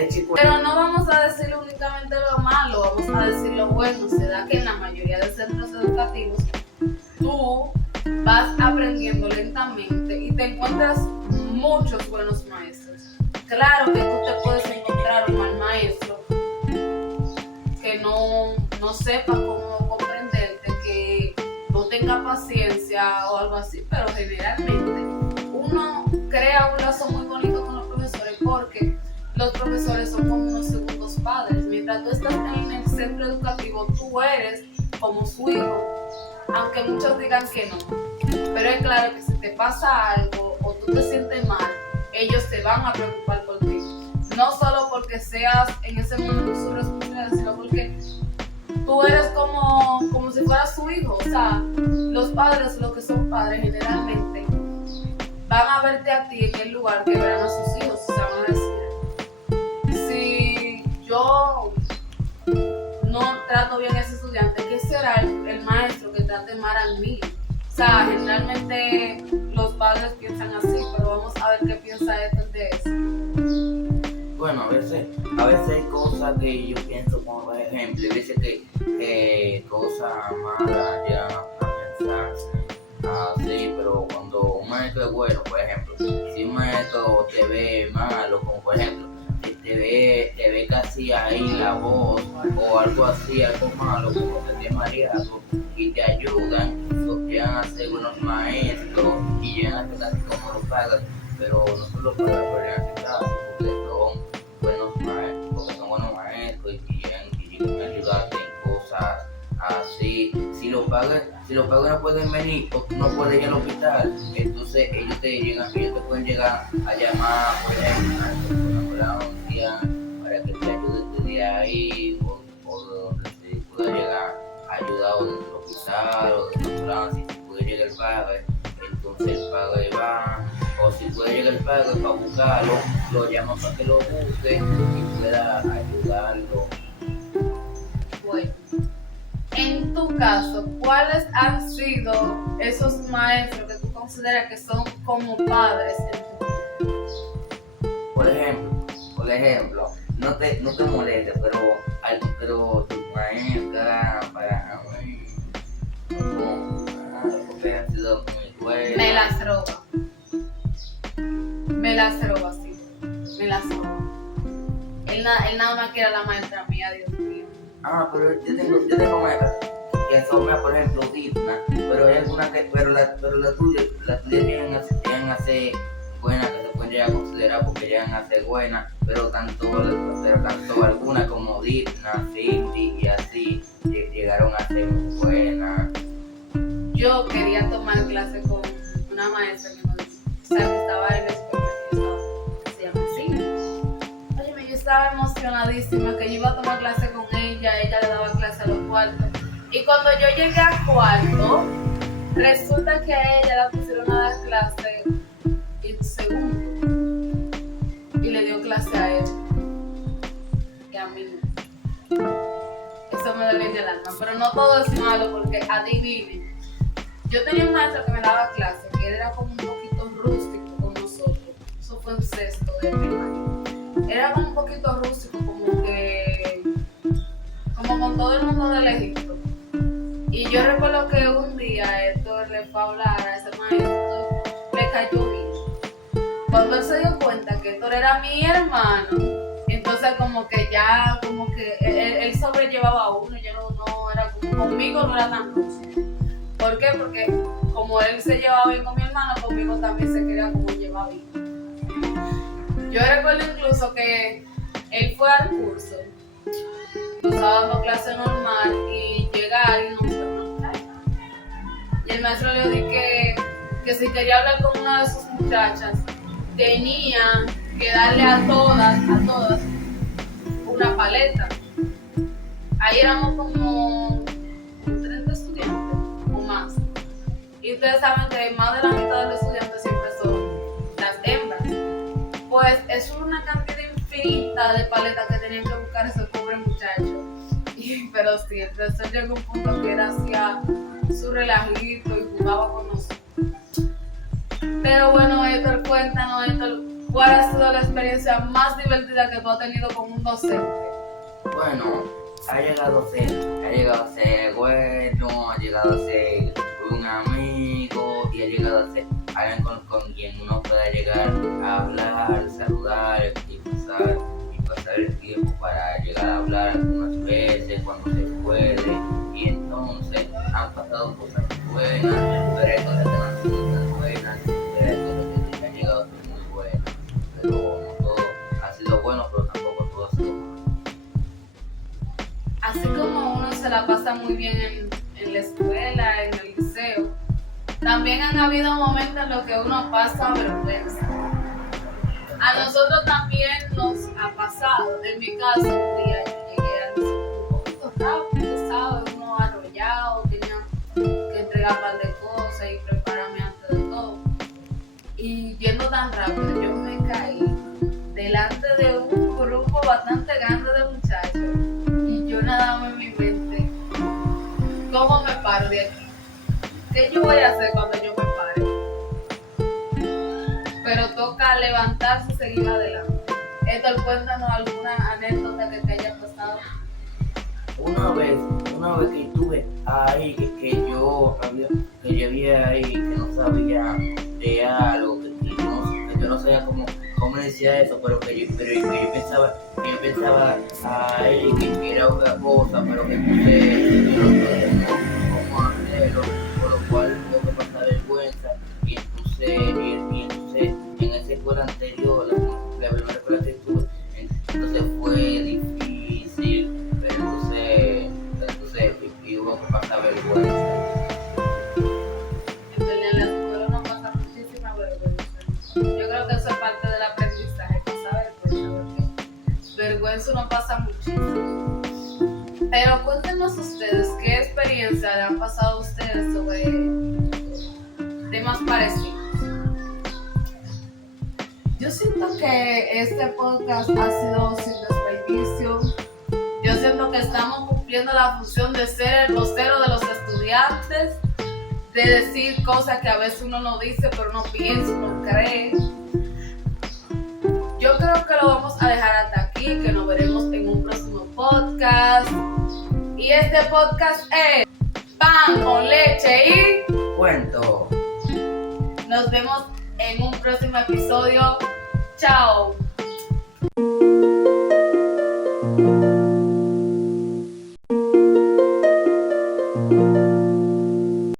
leche. Pero no vamos a decir únicamente lo malo, vamos a decir lo bueno. Se da que en la mayoría de centros educativos tú vas aprendiendo lentamente y te encuentras muchos buenos maestros. Claro que tú te puedes encontrar un mal maestro que no sepa cómo comprenderte, que no tenga paciencia o algo así, pero generalmente uno crea un lazo muy bonito con los profesores porque los profesores son como unos segundos padres. Mientras tú estás en el centro educativo, tú eres como su hijo, aunque muchos digan que no. Pero es claro que si te pasa algo o tú te sientes mal, ellos se van a preocupar por ti. No solo porque seas en ese momento su responsabilidad, sino porque tú eres como si fueras su hijo. O sea, los padres, los que son padres, generalmente van a verte a ti en el lugar que verán a sus hijos. O sea, van a decir, si yo no trato bien a ese estudiante, ¿qué será el maestro que trate mal a mí? O sea, generalmente los padres piensan así, pero vamos a ver qué piensa él de eso. Bueno, a veces hay cosas que yo pienso, como por ejemplo, hay veces que cosas malas llegan a pensar así, pero cuando un maestro es bueno, por ejemplo, si un maestro te ve malo, como por ejemplo, te ve casi ahí la voz o algo así, algo malo, como que te mareado y te ayudan, llegan a ser buenos maestros y llegan a ser casi como los pagas, pero no solo para en este caso, porque son buenos maestros y llegan a ayudarte en cosas así. Si los padres no pueden venir o tú no puedes ir al hospital, entonces ellos te pueden llegar a llamar, por ejemplo, a la ambulancia para que te ayuden desde ahí o donde se pueda llegar ayudado desde el hospital o de la ambulancia. Si puede llegar el padre, entonces el padre va, o si puede llegar el padre para buscarlo, lo llama para que lo busque y pueda ayudarlo. Bueno, en tu caso, ¿cuáles han sido esos maestros que tú consideras que son como padres en tu vida? Por ejemplo, no te molestes, pero tu maestra para mí, porque ha sido muy buena. Me las roba. Sí. Me las roba. Él nada más quiere a la maestra mía, Dios mío. Pero yo tengo maestras que son, por ejemplo, dignas, pero hay algunas pero la tuya llegan a ser buenas, que se pueden llegar a considerar porque llegan a ser buenas, pero tanto algunas como dignas, Cindy y así, llegaron a ser muy buenas. Yo quería tomar clase con una maestra que estaba en la escuela, que se llama así. Oye, yo estaba emocionadísima que yo iba a tomar clase con ella le daba clase a los cuartos. Y cuando yo llegué al cuarto, resulta que a ella la pusieron a dar clase en segundo. Y le dio clase a él. Y a mí no. Eso me dolió en el alma. Pero no todo es malo porque adivinen. Yo tenía un maestro que me daba clase, que él era como un poquito rústico con nosotros. Eso fue en sexto de primaria. Era como un poquito rústico, como con todo el mundo del Egipto. Y yo recuerdo que un día Héctor le fue a hablar a ese maestro, le cayó bien. Cuando él se dio cuenta que Héctor era mi hermano, entonces como que él sobrellevaba a uno, yo no era como conmigo, no era tan rústico. ¿Por qué? Porque como él se llevaba bien con mi hermano, conmigo también se quería como llevar bien. Yo recuerdo incluso que él fue al curso, nos estaba dando clase normal y llegar y no se una. Y el maestro le dijo que si quería hablar con una de sus muchachas, tenía que darle a todas una paleta. Ahí éramos como 30 estudiantes o más. Y ustedes saben que más de la mitad de los estudiantes siempre son las hembras. Pues es una cantidad infinita de paletas que tenían que buscar esos pobres muchachos. Pero sí, el profesor llegó a un punto que él hacía su relajito y jugaba con nosotros. Pero bueno, Héctor, ¿cuál ha sido la experiencia más divertida que tú has tenido con un docente? Bueno, ha llegado a ser bueno, ha llegado a ser un amigo y ha llegado a ser alguien con quien uno pueda llegar a hablar, saludar y pasar el tiempo para llegar a hablar algunas veces cuando se puede. Y entonces han pasado cosas buenas, pero hay cosas que no han sido tan buenas, pero hay cosas que sí han llegado a ser muy buenas. Pero no todo ha sido bueno, pero tampoco todo ha sido malo. Así como uno se la pasa muy bien en la escuela, en el liceo, también han habido momentos en los que uno pasa vergüenza. A nosotros también nos ha pasado. En mi caso, un día yo llegué al liceo un poquito rápido, ¿sabes? Uno arrollado, tenía que entregar un par de cosas y prepararme antes de todo. Y yendo tan rápido, yo me caí delante de un grupo bastante grande de muchachos. Y yo nada más en mi mente, ¿cómo me paro de aquí? ¿Qué yo voy a hacer cuando yo me pare? Pero toca levantarse y seguir adelante. Héctor, cuéntanos alguna anécdota que te haya pasado. Una vez que estuve ahí, que yo había ahí, que no sabía de algo, que yo no sabía cómo decía eso, pero que yo pensaba ahí que era otra cosa, pero que yo no sabía cómo hacerlo, por lo cual tuve que pasar vergüenza. Y entonces en esa escuela anterior, la primera escuela que estuve, entonces fue difícil, pero entonces y hubo que pasar vergüenza. En verdad, en la escuela uno pasa muchísima vergüenza. Yo creo que eso es parte del aprendizaje, pasar vergüenza, porque vergüenza uno pasa muchísimo. Pero cuéntenos ustedes, ¿qué experiencia le han pasado a ustedes sobre temas parecidos? Yo siento que este podcast ha sido sin desperdicio. Yo siento que estamos cumpliendo la función de ser el vocero de los estudiantes, de decir cosas que a veces uno no dice, pero uno piensa, uno cree. Yo creo que lo vamos a dejar hasta aquí, que nos veremos en un próximo podcast. Y este podcast es Pan con Leche y Cuento. nos vemos en un próximo episodio. Chao.